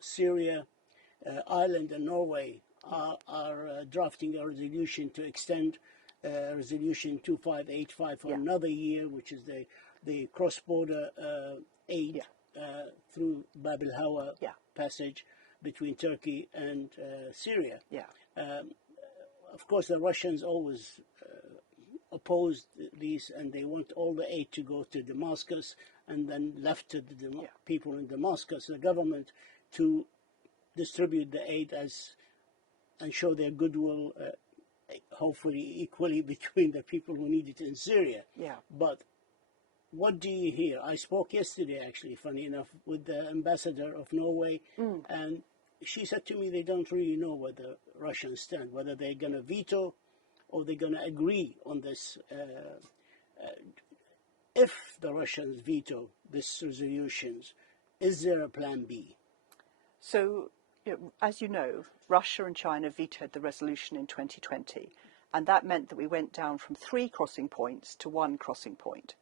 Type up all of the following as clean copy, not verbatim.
Syria, Ireland and Norway are drafting a resolution to extend Resolution 2585 for another year, which is the cross-border aid through Bab al-Hawa passage between Turkey and Syria. Of course, the Russians always opposed these, and they want all the aid to go to Damascus and then left to the people in Damascus, the government, to distribute the aid and show their goodwill, hopefully equally between the people who need it in Syria. But what do you hear? I spoke yesterday, actually, funny enough, with the ambassador of Norway, and she said to me they don't really know where the Russians stand, whether they're going to veto or they're going to agree on this. If the Russians veto these resolutions, is there a plan B? So, as you know, Russia and China vetoed the resolution in 2020, and that meant that we went down from 3 crossing points to 1 crossing point.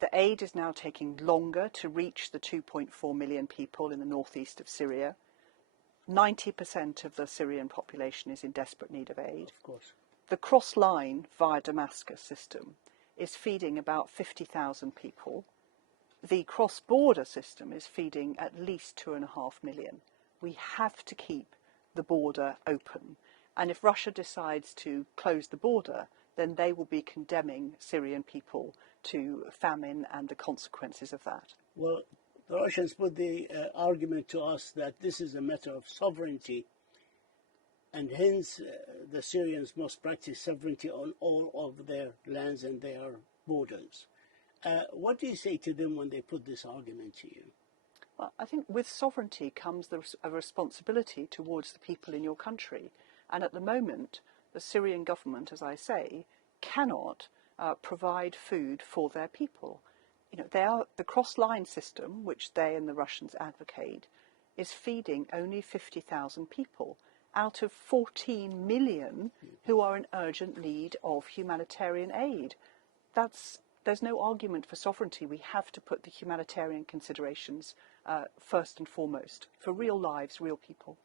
The aid is now taking longer to reach the 2.4 million people in the northeast of Syria. 90% of the Syrian population is in desperate need of aid. Of course. The cross-line via Damascus system is feeding about 50,000 people. The cross-border system is feeding at least 2.5 million. We have to keep the border open. And if Russia decides to close the border, then they will be condemning Syrian people to famine and the consequences of that. Well, the Russians put the argument to us that this is a matter of sovereignty, and hence the Syrians must practice sovereignty on all of their lands and their borders. What do you say to them when they put this argument to you? Well, I think with sovereignty comes a responsibility towards the people in your country. And at the moment, the Syrian government, as I say, cannot provide food for their people. The cross-line system, which they and the Russians advocate, is feeding only 50,000 people out of 14 million who are in urgent need of humanitarian aid. There's no argument for sovereignty. We have to put the humanitarian considerations first and foremost for real lives, real people.